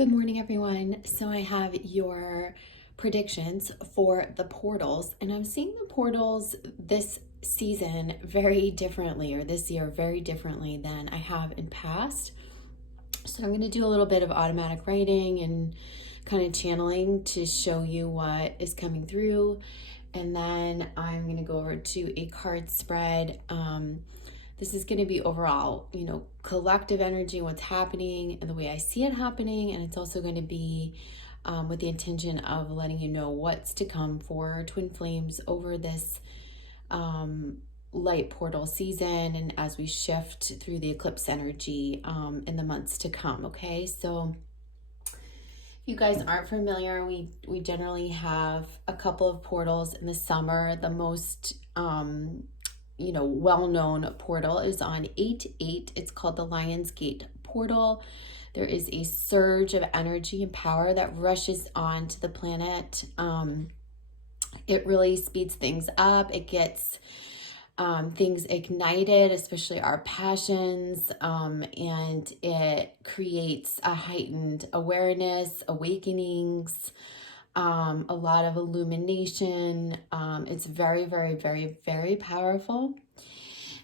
Good morning, everyone. So I have your predictions for the portals, and I'm seeing the portals this season very differently, or this year very differently than I have in past. So I'm going to do a little bit of automatic writing and kind of channeling to show you what is coming through. And then I'm going to go over to a card spread. This is going to be overall, collective energy, what's happening and the way I see it happening. And it's also going to be with the intention of letting you know what's to come for Twin Flames over this light portal season and as we shift through the eclipse energy in the months to come. Okay, so if you guys aren't familiar, we generally have a couple of portals in the summer. The most well-known portal is on 8/8. It's called the Lionsgate portal. There is a surge of energy and power that rushes onto the planet. It really speeds things up. It gets things ignited, especially our passions, and it creates a heightened awareness, awakenings, a lot of illumination. It's very, very, very, very powerful.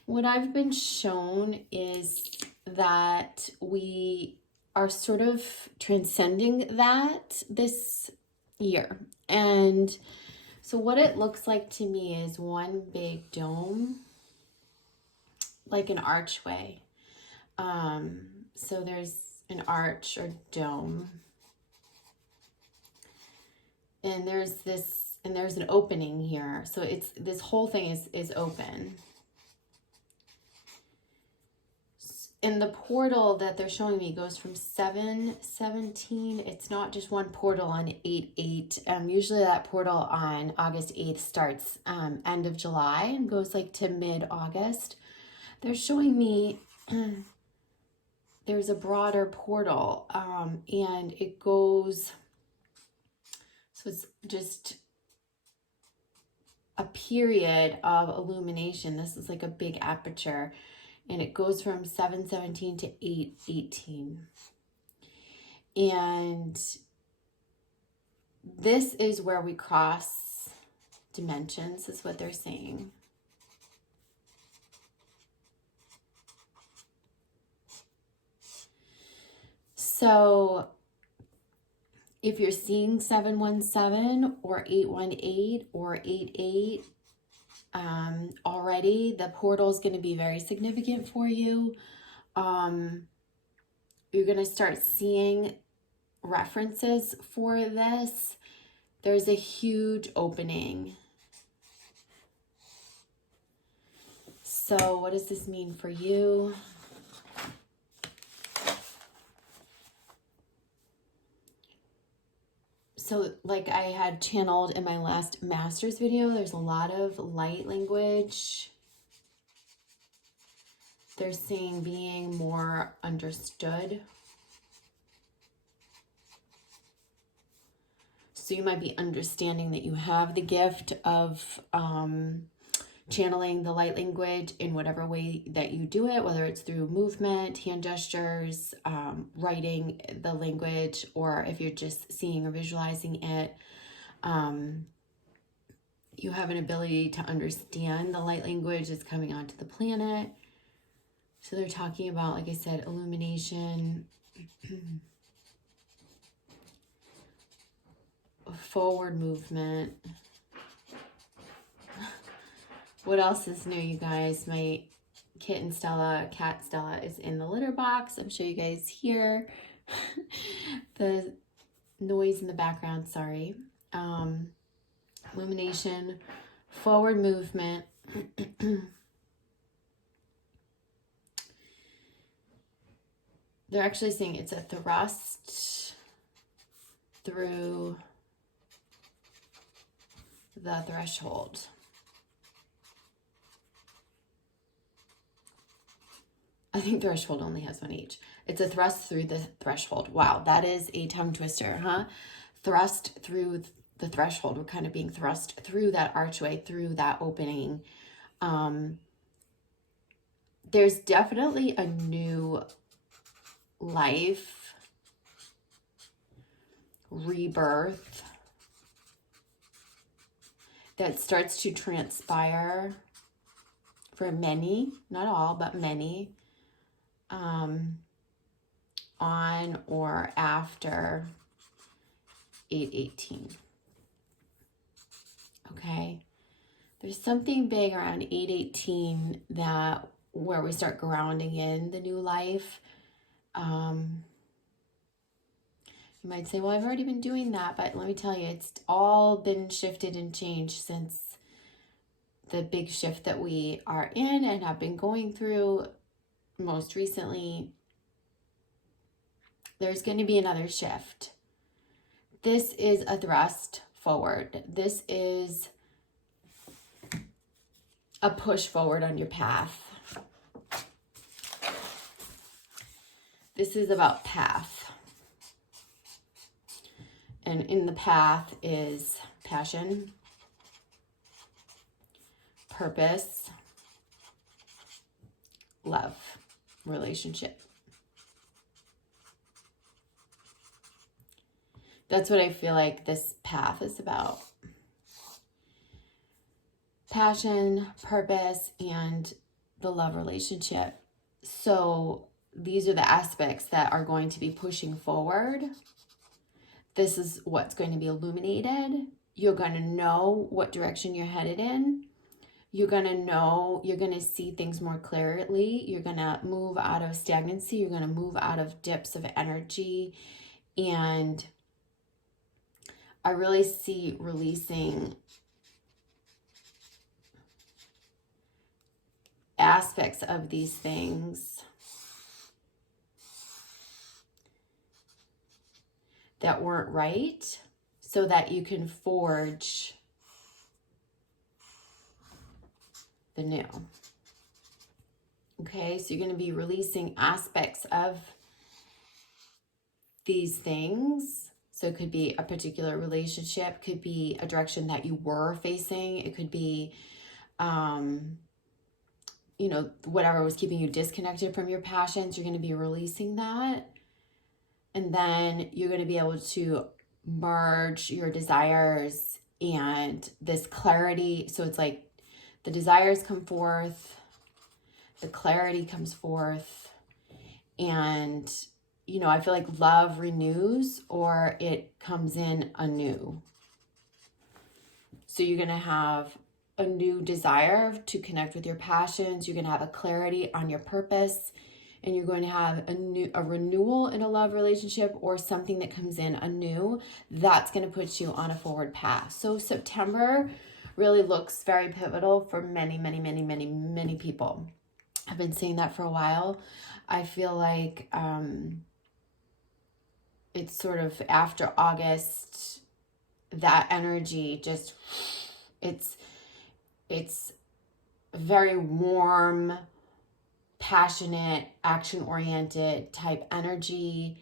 What I've been shown is that we are sort of transcending that this year. And so what it looks like to me is one big dome, like an archway. So there's an arch or dome. And there's an opening here. So this whole thing is open. And the portal that they're showing me goes from 7/17. It's not just one portal on 8/8. Usually that portal on August 8th starts end of July and goes like to mid-August. They're showing me there's a broader portal and it goes, so it's just a period of illumination. This is like a big aperture. And it goes from 7/17 to 8/18. And this is where we cross dimensions, is what they're saying. So if you're seeing 717 or 818 or 88, already, the portal is going to be very significant for you. You're going to start seeing references for this. There's a huge opening. So what does this mean for you? So like I had channeled in my last master's video, there's a lot of light language. They're saying being more understood. So you might be understanding that you have the gift of channeling the light language in whatever way that you do it, whether it's through movement, hand gestures, writing the language, or if you're just seeing or visualizing it. You have an ability to understand the light language that's coming onto the planet. So they're talking about, like I said, illumination, forward movement. What else is new, you guys? My cat Stella is in the litter box. I'm sure you guys hear the noise in the background, sorry. Illumination, forward movement. They're actually saying it's a thrust through the threshold. I think threshold only has one H. It's a thrust through the threshold. Wow, that is a tongue twister, huh? Thrust through the threshold. We're kind of being thrust through that archway, through that opening. There's definitely a new life rebirth that starts to transpire for many, not all, but many, on or after 8/18. Okay? There's something big around 8/18 that where we start grounding in the new life. You might say, well, I've already been doing that, but let me tell you, it's all been shifted and changed since the big shift that we are in and have been going through most recently. There's going to be another shift. This is a thrust forward. This is a push forward on your path. This is about path. And in the path is passion, purpose, love, relationship. That's what I feel like this path is about. Passion, purpose, and the love relationship. So these are the aspects that are going to be pushing forward. This is what's going to be illuminated. You're going to know what direction you're headed in. You're going to know, you're going to see things more clearly. You're going to move out of stagnancy. You're going to move out of dips of energy. And I really see releasing aspects of these things that weren't right, so that you can forge the new. Okay, so you're going to be releasing aspects of these things. So it could be a particular relationship, could be a direction that you were facing. It could be, whatever was keeping you disconnected from your passions. You're going to be releasing that. And then you're going to be able to merge your desires and this clarity. So it's like the desires come forth, the clarity comes forth, and, I feel like love renews or it comes in anew. So you're going to have a new desire to connect with your passions. You're going to have a clarity on your purpose. And you're going to have a renewal in a love relationship or something that comes in anew. That's going to put you on a forward path. So September really looks very pivotal for many, many, many, many, many people. I've been saying that for a while. I feel like it's sort of after August, that energy just, it's very warm, passionate, action-oriented type energy.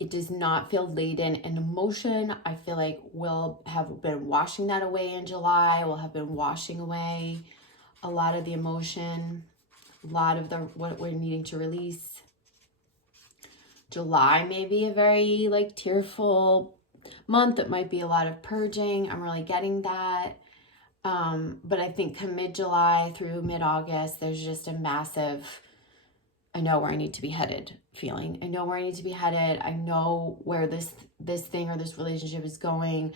It does not feel laden in emotion. I feel like we'll have been washing that away in July. We'll have been washing away a lot of the emotion, a lot of what we're needing to release. July may be a very tearful month. It might be a lot of purging. I'm really getting that. But I think come mid-July through mid-August, there's just a massive, I know where I need to be headed feeling. I know where I need to be headed. I know where this thing or this relationship is going.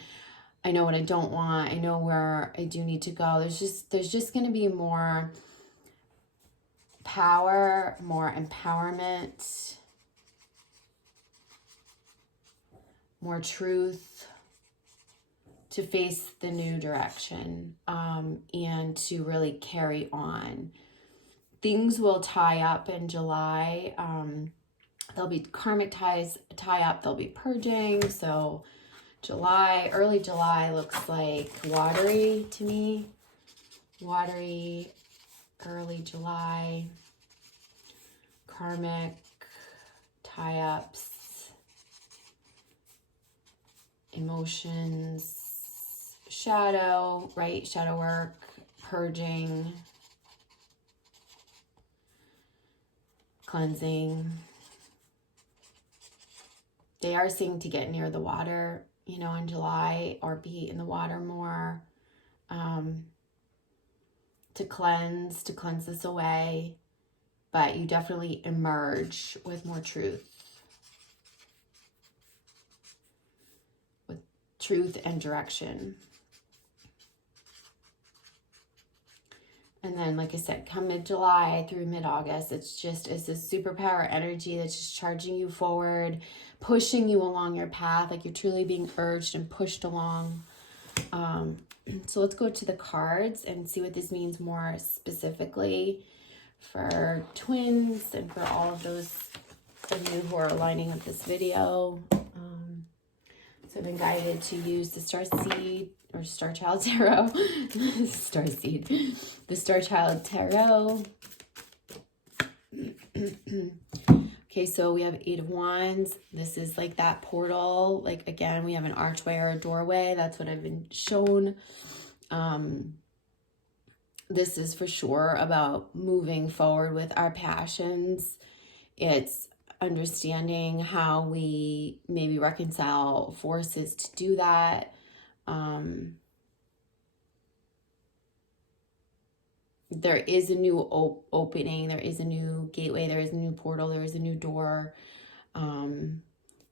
I know what I don't want. I know where I do need to go. There's just going to be more power, more empowerment, more truth to face the new direction, and to really carry on. Things will tie up in July. There'll be karmic tie up. There'll be purging. So early July looks like watery to me. Watery, early July, karmic tie-ups, emotions, shadow work, purging, cleansing. They are saying to get near the water. you know, in July, or be in the water more, to cleanse this away. But you definitely emerge with more truth. With truth and direction. And then, like I said, come mid-July through mid-August, it's this superpower energy that's just charging you forward, pushing you along your path, like you're truly being urged and pushed along. So let's go to the cards and see what this means more specifically for twins and for all of those of you who are lining up this video. So I've been guided to use the Star Seed or Star Child Tarot. Star Seed. The Star Child Tarot. Okay, so we have Eight of Wands. This is like that portal. Like, again, we have an archway or a doorway. That's what I've been shown. This is for sure about moving forward with our passions. It's understanding how we maybe reconcile forces to do that. There is a new opening, there is a new gateway, there is a new portal, there is a new door. And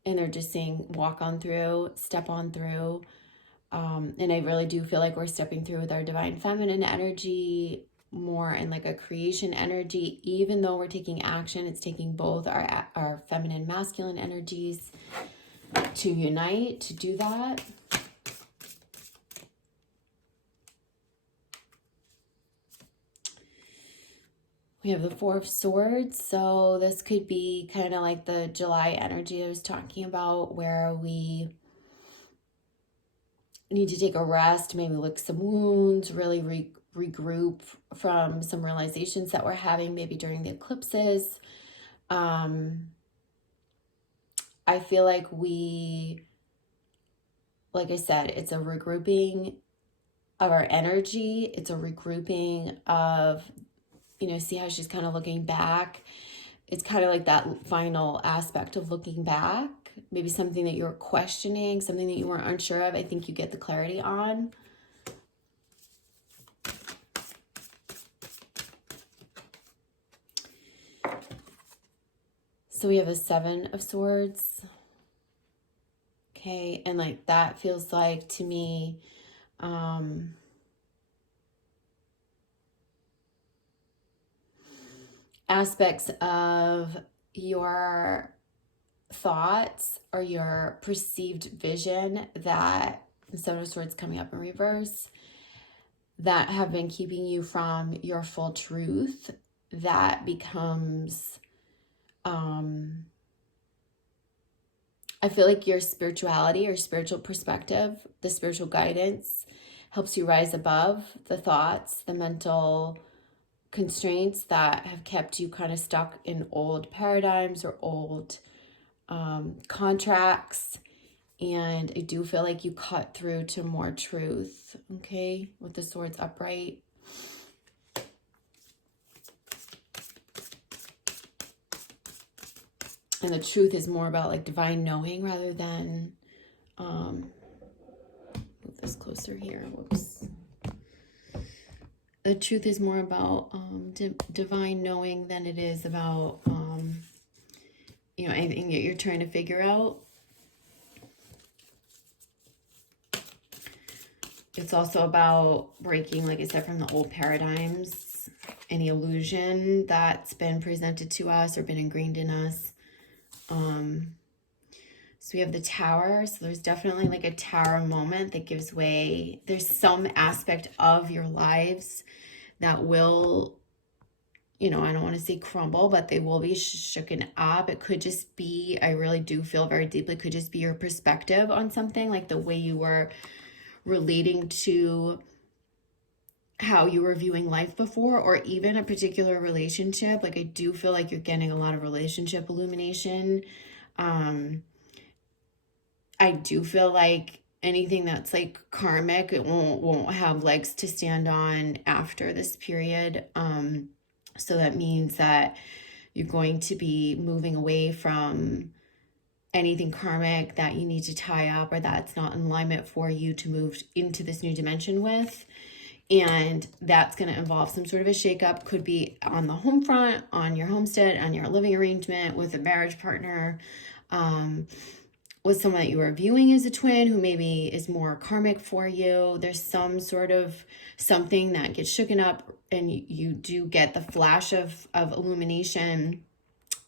they're just saying, walk on through, step on through. And I really do feel like we're stepping through with our divine feminine energy, more in like a creation energy. Even though we're taking action, it's taking both our feminine, masculine energies to unite, to do that. We have the Four of Swords. So this could be kind of like the July energy I was talking about, where we need to take a rest, maybe lick some wounds, really regroup from some realizations that we're having maybe during the eclipses. I feel like like I said, it's a regrouping of our energy. It's a regrouping of, you know, see how she's kind of looking back. It's kind of like that final aspect of looking back. Maybe something that you're questioning, something that you weren't unsure of. I think you get the clarity on. So we have a Seven of Swords. Okay, and like that feels like to me, aspects of your thoughts or your perceived vision, that the Seven of Swords coming up in reverse, that have been keeping you from your full truth, that becomes, I feel like your spirituality or spiritual perspective, the spiritual guidance, helps you rise above the thoughts, the mental constraints that have kept you kind of stuck in old paradigms or old contracts. And I do feel like you cut through to more truth, okay, with the swords upright. And the truth is more about like divine knowing rather than, move this closer here, whoops. The truth is more about divine knowing than it is about, you know, anything that you're trying to figure out. It's also about breaking, like I said, from the old paradigms, any illusion that's been presented to us or been ingrained in us. So we have the Tower. So there's definitely like a Tower moment that gives way. There's some aspect of your lives that will, you know, I don't want to say crumble, but they will be shooken up. It could just be, I really do feel very deeply, could just be your perspective on something, like the way you were relating to how you were viewing life before, or even a particular relationship. Like I do feel like you're getting a lot of relationship illumination. I do feel like anything that's like karmic, it won't have legs to stand on after this period. So that means that you're going to be moving away from anything karmic that you need to tie up or that's not in alignment for you to move into this new dimension with. And that's going to involve some sort of a shakeup. Could be on the home front, on your homestead, on your living arrangement, with a marriage partner, with someone that you are viewing as a twin who maybe is more karmic for you. There's some sort of something that gets shooken up, and you do get the flash of illumination.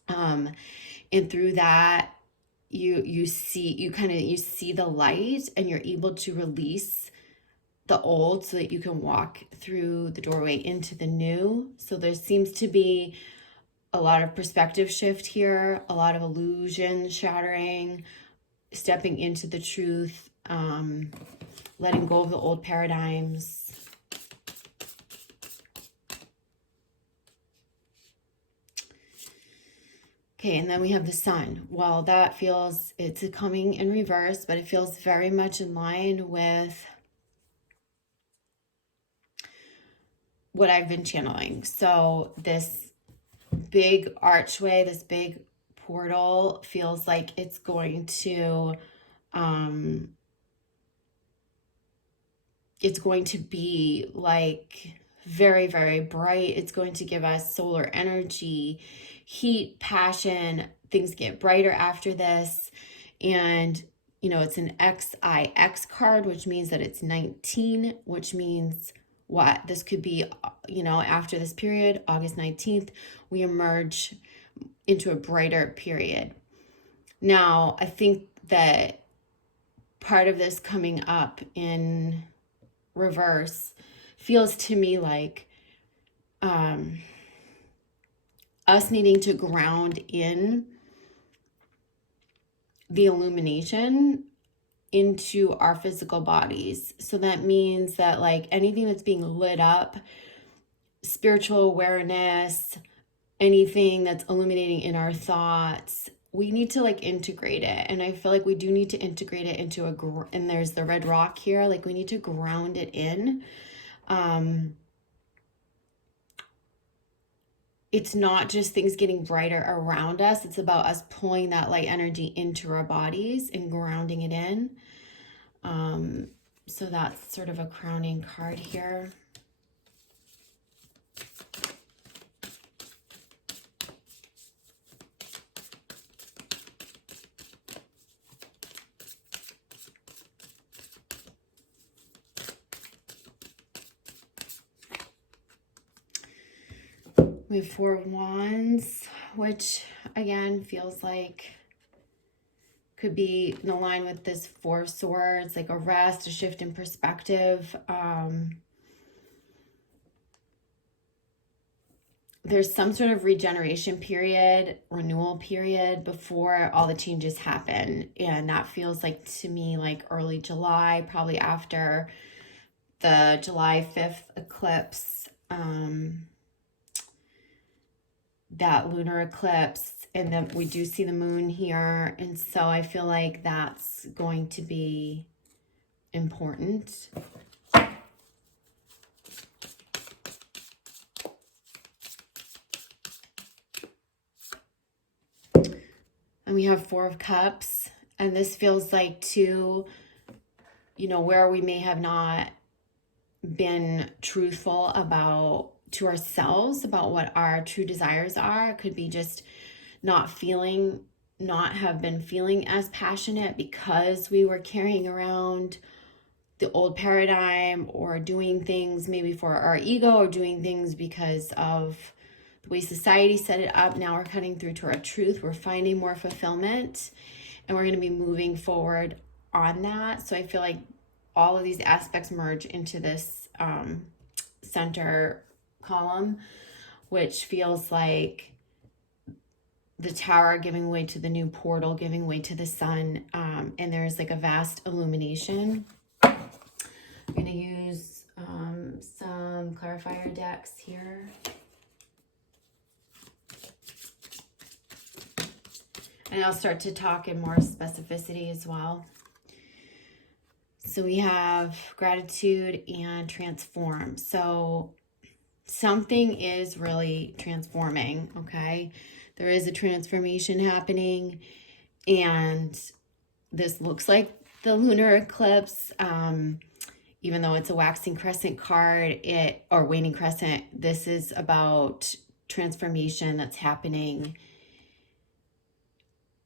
And through that, you see the light, and you're able to release the old so that you can walk through the doorway into the new. So there seems to be a lot of perspective shift here, a lot of illusion shattering, stepping into the truth, letting go of the old paradigms. Okay, and then we have the sun. Well, that feels, it's coming in reverse, but it feels very much in line with what I've been channeling. So this big archway, this big portal feels like it's going to be like very, very bright. It's going to give us solar energy, heat, passion. Things get brighter after this. And it's an XIX card, which means that it's 19, which means what this could be, after this period, August 19th, we emerge into a brighter period. Now, I think that part of this coming up in reverse feels to me like us needing to ground in the illumination into our physical bodies. So that means that like anything that's being lit up, spiritual awareness, anything that's illuminating in our thoughts, we need to like integrate it. And I feel like we do need to integrate it into and there's the red rock here, like we need to ground it in. It's not just things getting brighter around us. It's about us pulling that light energy into our bodies and grounding it in. So that's sort of a crowning card here. We have Four of Wands, which again feels like could be in line with this Four of Swords, like a rest, a shift in perspective. There's some sort of regeneration period, renewal period before all the changes happen. And that feels like to me like early July, probably after the July 5th eclipse. That lunar eclipse, and then we do see the moon here, and so I feel like that's going to be important. And we have Four of Cups, and this feels like too, where we may have not been truthful to ourselves about what our true desires are. It could be just not have been feeling as passionate because we were carrying around the old paradigm, or doing things maybe for our ego, or doing things because of the way society set it up. Now we're cutting through to our truth. We're finding more fulfillment, and we're going to be moving forward on that. So I feel like all of these aspects merge into this center column, which feels like the Tower giving way to the new portal, giving way to the sun, and there's like a vast illumination. I'm going to use some clarifier decks here. And I'll start to talk in more specificity as well. So we have gratitude and transform. So something is really transforming, okay? There is a transformation happening, And this looks like the lunar eclipse, even though it's a waxing crescent card, or waning crescent. This is about transformation that's happening,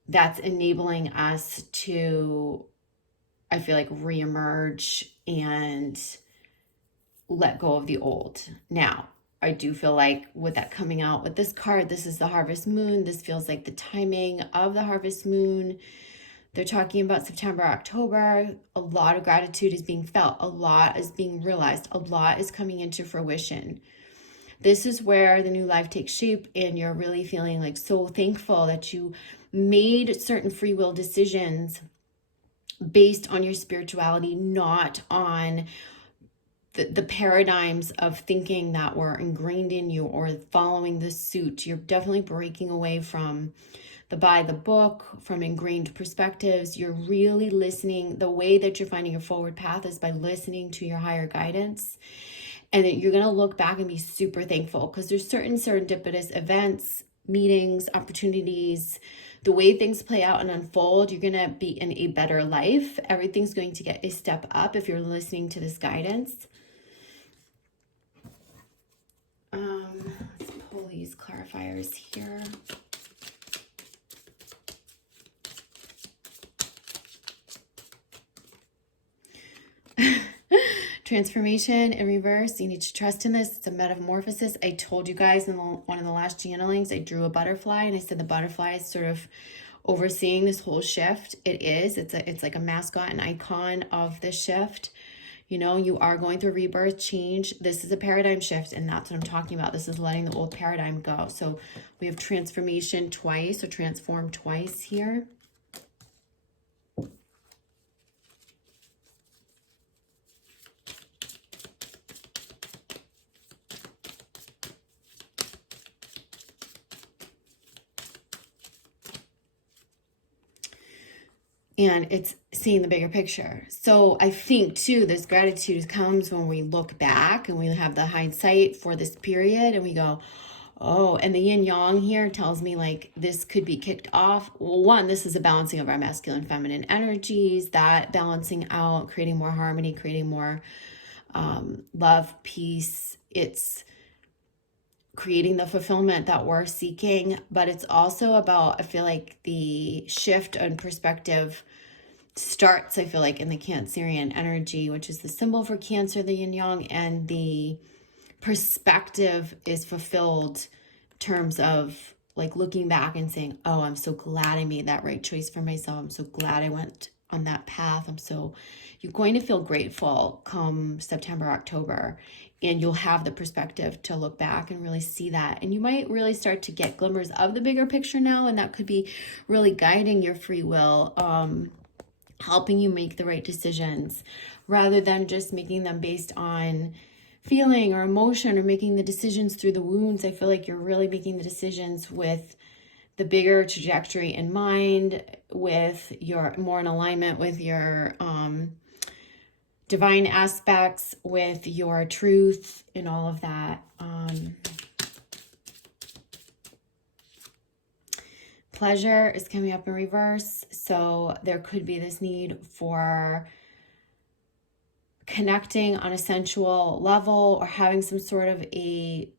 that's enabling us to, I feel like, reemerge and let go of the old. Now, I do feel like with that coming out with this card, this is the harvest moon. This feels like the timing of the harvest moon. They're talking about September, October. A lot of gratitude is being felt. A lot is being realized. A lot is coming into fruition. This is where the new life takes shape, and you're really feeling like so thankful that you made certain free will decisions based on your spirituality, not on the paradigms of thinking that were ingrained in you or following the suit. You're definitely breaking away from the by the book, from ingrained perspectives. You're really listening. The way that you're finding your forward path is by listening to your higher guidance. And then you're going to look back and be super thankful, because there's certain serendipitous events, meetings, opportunities, the way things play out and unfold. You're going to be in a better life. Everything's going to get a step up if you're listening to this guidance. Let's pull these clarifiers here. Transformation in reverse. You need to trust in this. It's a metamorphosis. I told you guys in one of the last channelings, I drew a butterfly, and I said the butterfly is sort of overseeing this whole shift. It is. It's like a mascot, an icon of this shift. You know, you are going through rebirth, change. This is a paradigm shift, and that's what I'm talking about. This is letting the old paradigm go. So we have transformation twice, or transform twice here. And it's seeing the bigger picture. So I think too, this gratitude comes when we look back and we have the hindsight for this period, and we go, oh, and the yin yang here tells me like this could be kicked off. Well, one, this is a balancing of our masculine, feminine energies, that balancing out, creating more harmony, creating more love, peace. It's creating the fulfillment that we're seeking, but it's also about, I feel like the shift in perspective starts, I feel like, in the Cancerian energy, which is the symbol for Cancer, the yin yang, and the perspective is fulfilled in terms of like looking back and saying, oh, I'm so glad I made that right choice for myself. I'm so glad I went on that path. You're going to feel grateful come September, October, and you'll have the perspective to look back and really see that. And you might really start to get glimmers of the bigger picture now, and that could be really guiding your free will, helping you make the right decisions rather than just making them based on feeling or emotion, or making the decisions through the wounds. I feel like you're really making the decisions with the bigger trajectory in mind, with your more in alignment with your divine aspects, with your truth and all of that. Pleasure is coming up in reverse. So there could be this need for connecting on a sensual level, or having some sort of a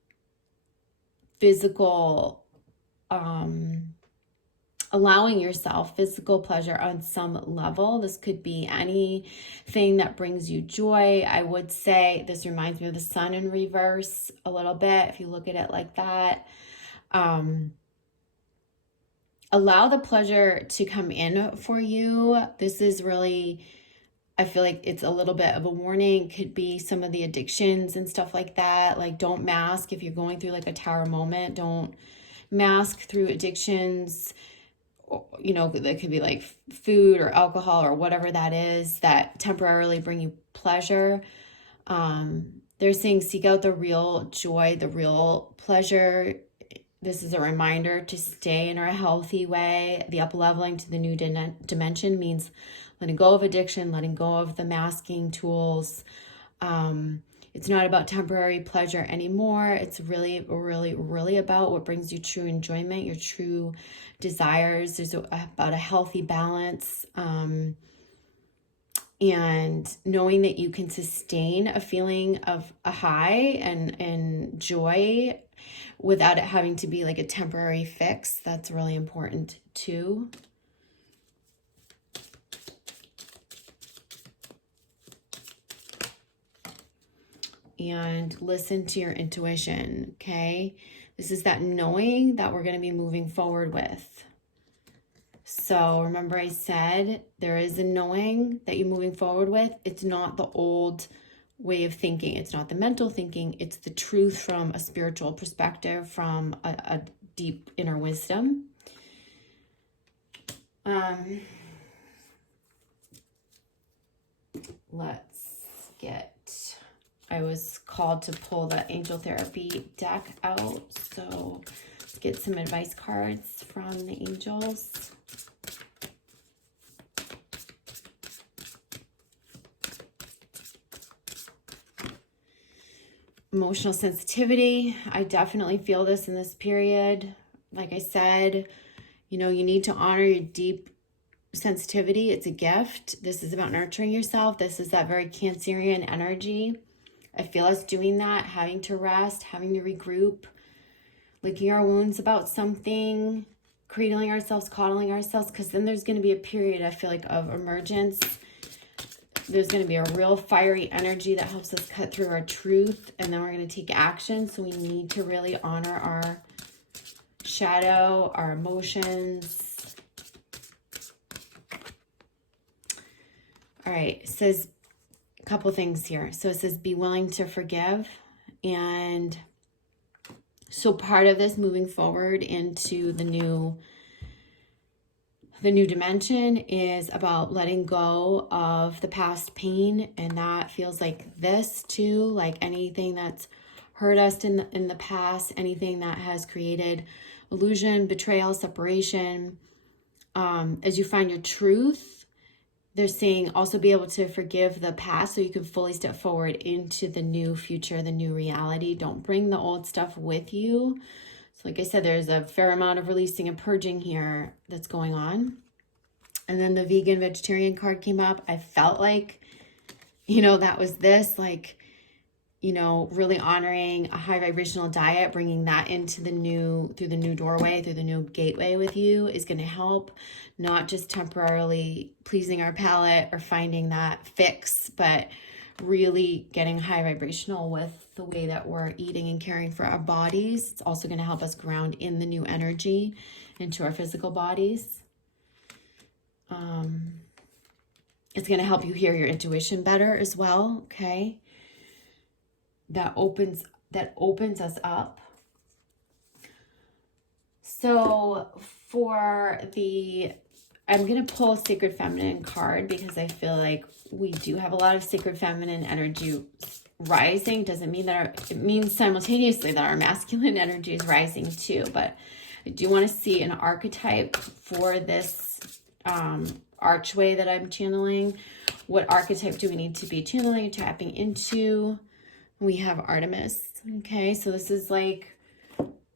physical, allowing yourself physical pleasure on some level. This could be anything that brings you joy. I would say this reminds me of the sun in reverse a little bit, if you look at it like that. Allow the pleasure to come in for you. This is really, I feel like it's a little bit of a warning. It could be some of the addictions and stuff like that. Like, don't mask if you're going through like a tower moment. Don't mask through addictions. You know, that could be like food or alcohol or whatever that is that temporarily bring you pleasure. They're saying seek out the real joy, the real pleasure. This is a reminder to stay in a healthy way. The up-leveling to the new dimension means letting go of addiction, letting go of the masking tools. It's not about temporary pleasure anymore. It's really, really, really about what brings you true enjoyment, your true desires. There's about a healthy balance. And knowing that you can sustain a feeling of a high and joy without it having to be like a temporary fix. That's really important too. And listen to your intuition, okay? This is that knowing that we're going to be moving forward with. So remember I said there is a knowing that you're moving forward with. It's not the old way of thinking. It's not the mental thinking. It's the truth from a spiritual perspective, from a deep inner wisdom. I was called to pull the Angel Therapy deck out. So let's get some advice cards from the angels. Emotional sensitivity. I definitely feel this in this period. Like I said, you know, you need to honor your deep sensitivity. It's a gift. This is about nurturing yourself. This is that very Cancerian energy. I feel us doing that, having to rest, having to regroup, licking our wounds about something, cradling ourselves, coddling ourselves, because then there's going to be a period, I feel like, of emergence. There's going to be a real fiery energy that helps us cut through our truth, and then we're going to take action. So we need to really honor our shadow, our emotions. All right, it says a couple things here. So it says be willing to forgive. And so part of this moving forward into the new dimension is about letting go of the past pain. And that feels like this too, like anything that's hurt us in the past, anything that has created illusion, betrayal, separation. As you find your truth, they're saying also be able to forgive the past so you can fully step forward into the new future, the new reality. Don't bring the old stuff with you. So like I said, there's a fair amount of releasing and purging here that's going on. And then the vegan vegetarian card came up. I felt like, you know, that was this, like, you know, really honoring a high vibrational diet, bringing that into the new, through the new doorway, through the new gateway with you is going to help, not just temporarily pleasing our palate or finding that fix, but really getting high vibrational with the way that we're eating and caring for our bodies. It's also going to help us ground in the new energy into our physical bodies. It's going to help you hear your intuition better as well, okay? That opens us up. So I'm going to pull a Sacred Feminine card because I feel like we do have a lot of Sacred Feminine energy rising. Doesn't mean that it means simultaneously that our masculine energy is rising too, but I do want to see an archetype for this archway that I'm channeling. What archetype do we need to be channeling, tapping into? We have Artemis. Okay, so this is like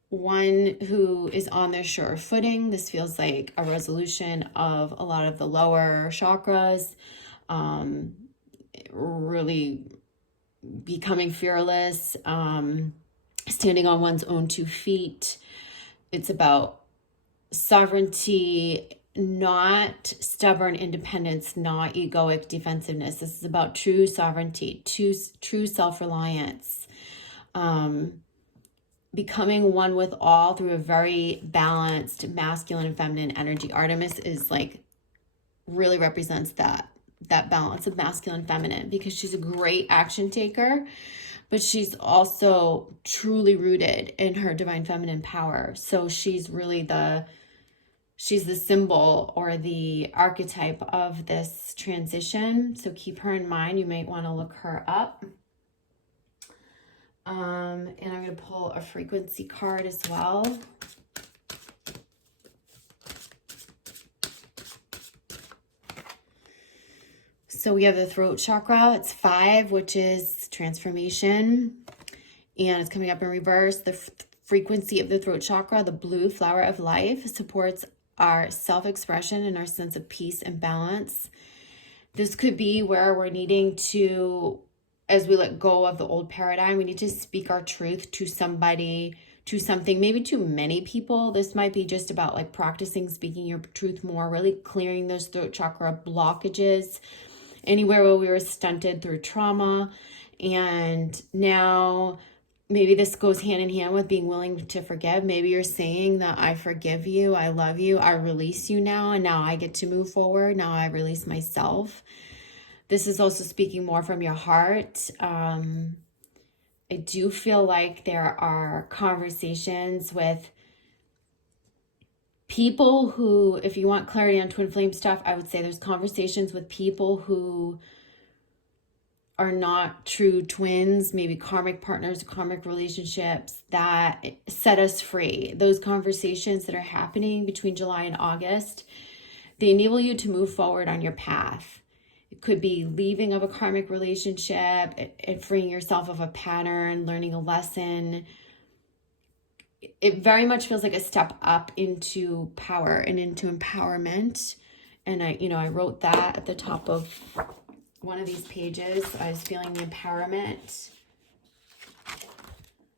one who is on their sure footing. This feels like a resolution of a lot of the lower chakras, really becoming fearless, standing on one's own 2 feet. It's about sovereignty, not stubborn independence, not egoic defensiveness. This is about true sovereignty, true self-reliance, becoming one with all through a very balanced masculine and feminine energy. Artemis is like, really represents that balance of masculine and feminine, because she's a great action taker, but she's also truly rooted in her divine feminine power. So she's really she's the symbol or the archetype of this transition. So keep her in mind. You might want to look her up. And I'm going to pull a frequency card as well. So we have the throat chakra. It's 5, which is transformation. And it's coming up in reverse. The frequency of the throat chakra, the blue flower of life, supports our self-expression and our sense of peace and balance. This could be where we're needing to, as we let go of the old paradigm, we need to speak our truth to somebody, to something, maybe to many people. This might be just about like practicing speaking your truth more, really clearing those throat chakra blockages, anywhere where we were stunted through trauma. And now maybe this goes hand in hand with being willing to forgive. Maybe you're saying that I forgive you, I love you, I release you now, and now I get to move forward. Now I release myself. This is also speaking more from your heart. I do feel like there are conversations with people who, if you want clarity on twin flame stuff, I would say there's conversations with people who are not true twins, maybe karmic partners, karmic relationships that set us free. Those conversations that are happening between July and August, they enable you to move forward on your path. It could be leaving of a karmic relationship and freeing yourself of a pattern, learning a lesson. It very much feels like a step up into power and into empowerment. And I wrote that at the top of one of these pages. I was feeling the empowerment.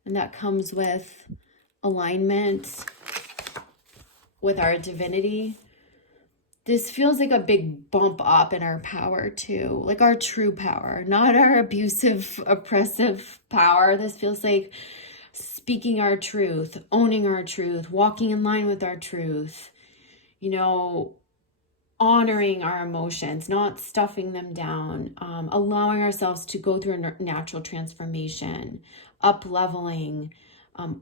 And that comes with alignment with our divinity. This feels like a big bump up in our power too, like our true power, not our abusive, oppressive power. This feels like speaking our truth, owning our truth, walking in line with our truth, honoring our emotions, not stuffing them down, allowing ourselves to go through a natural transformation, up-leveling,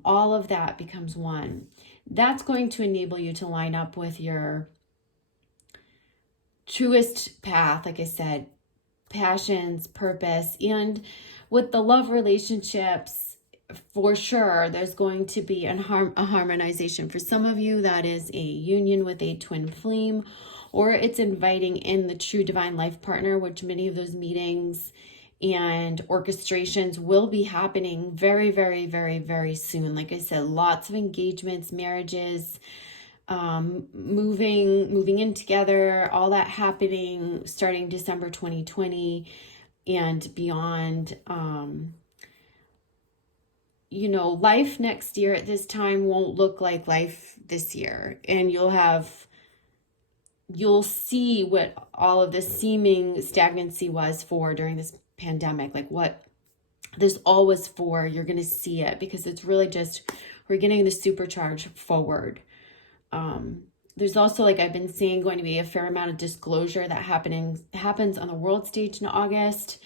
all of that becomes one. That's going to enable you to line up with your truest path, like I said, passions, purpose, and with the love relationships, for sure, there's going to be a harmonization. For some of you, that is a union with a twin flame, or it's inviting in the true divine life partner, which many of those meetings and orchestrations will be happening very, very, very, very soon. Like I said, lots of engagements, marriages, moving in together, all that happening starting December 2020 and beyond. Life next year at this time won't look like life this year, and you'll see what all of the seeming stagnancy was for during this pandemic, like what this all was for. You're going to see it because it's really just, we're getting the supercharge forward. There's also, like I've been saying, going to be a fair amount of disclosure that happens on the world stage in August.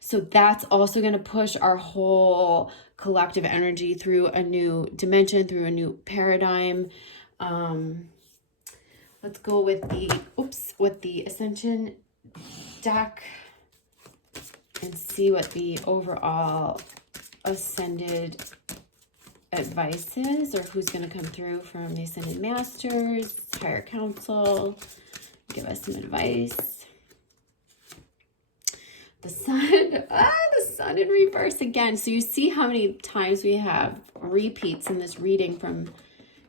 So that's also going to push our whole collective energy through a new dimension, through a new paradigm. Let's go with the Ascension deck and see what the overall Ascended advice is, or who's going to come through from the Ascended Masters, Higher Council, give us some advice. The sun in reverse again. So you see how many times we have repeats in this reading from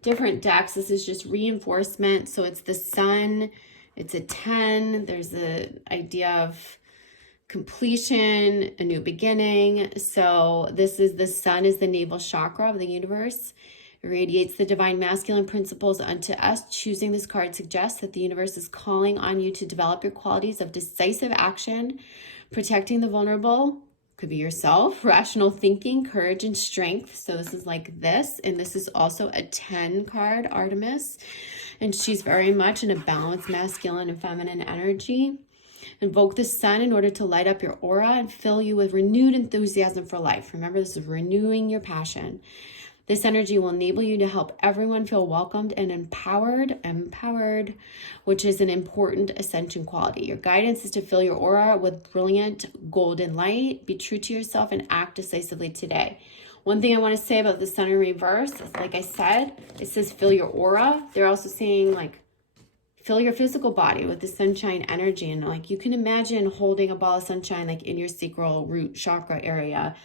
different decks. This is just reinforcement. So it's the sun, it's a 10. There's the idea of completion, a new beginning. So this is the sun is the navel chakra of the universe. It radiates the divine masculine principles unto us. Choosing this card suggests that the universe is calling on you to develop your qualities of decisive action, protecting the vulnerable, could be yourself, rational thinking, courage, and strength. So this is like this, and this is also a 10 card, Artemis, and she's very much in a balanced masculine and feminine energy. Invoke the sun in order to light up your aura and fill you with renewed enthusiasm for life. Remember, this is renewing your passion. This energy will enable you to help everyone feel welcomed and empowered, which is an important ascension quality. Your guidance is to fill your aura with brilliant golden light. Be true to yourself and act decisively today. One thing I want to say about the sun in reverse is, like I said, it says fill your aura. They're also saying, like, fill your physical body with the sunshine energy. And like, you can imagine holding a ball of sunshine like in your sacral root chakra area.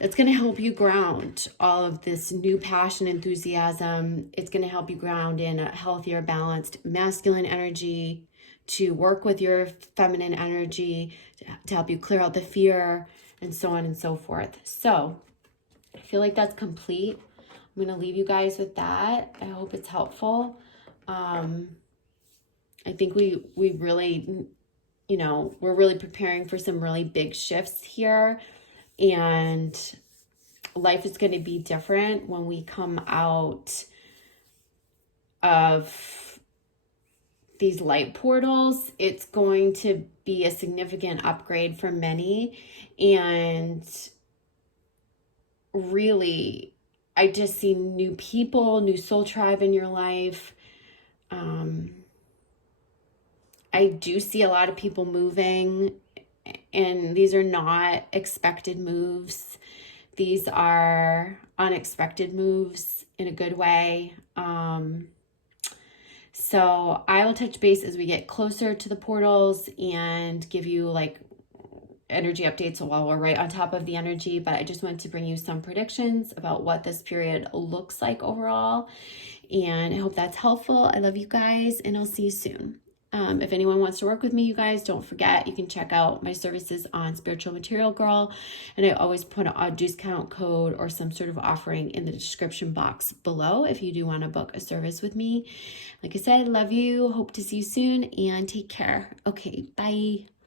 That's going to help you ground all of this new passion, enthusiasm. It's going to help you ground in a healthier, balanced masculine energy, to work with your feminine energy, to help you clear out the fear, and so on and so forth. So I feel like that's complete. I'm going to leave you guys with that. I hope it's helpful. I think we really, you know, we're really preparing for some really big shifts here, and life is going to be different when we come out of these light portals. It's going to be a significant upgrade for many, and really, I just see new people, new soul tribe in your life. I do see a lot of people moving, and these are not expected moves. These are unexpected moves in a good way. So I will touch base as we get closer to the portals and give you like energy updates while we're right on top of the energy. But I just wanted to bring you some predictions about what this period looks like overall. And I hope that's helpful. I love you guys, and I'll see you soon. If anyone wants to work with me, you guys, don't forget, you can check out my services on Spiritual Material Girl. And I always put a discount code or some sort of offering in the description box below if you do want to book a service with me. Like I said, love you. Hope to see you soon, and take care. Okay, bye.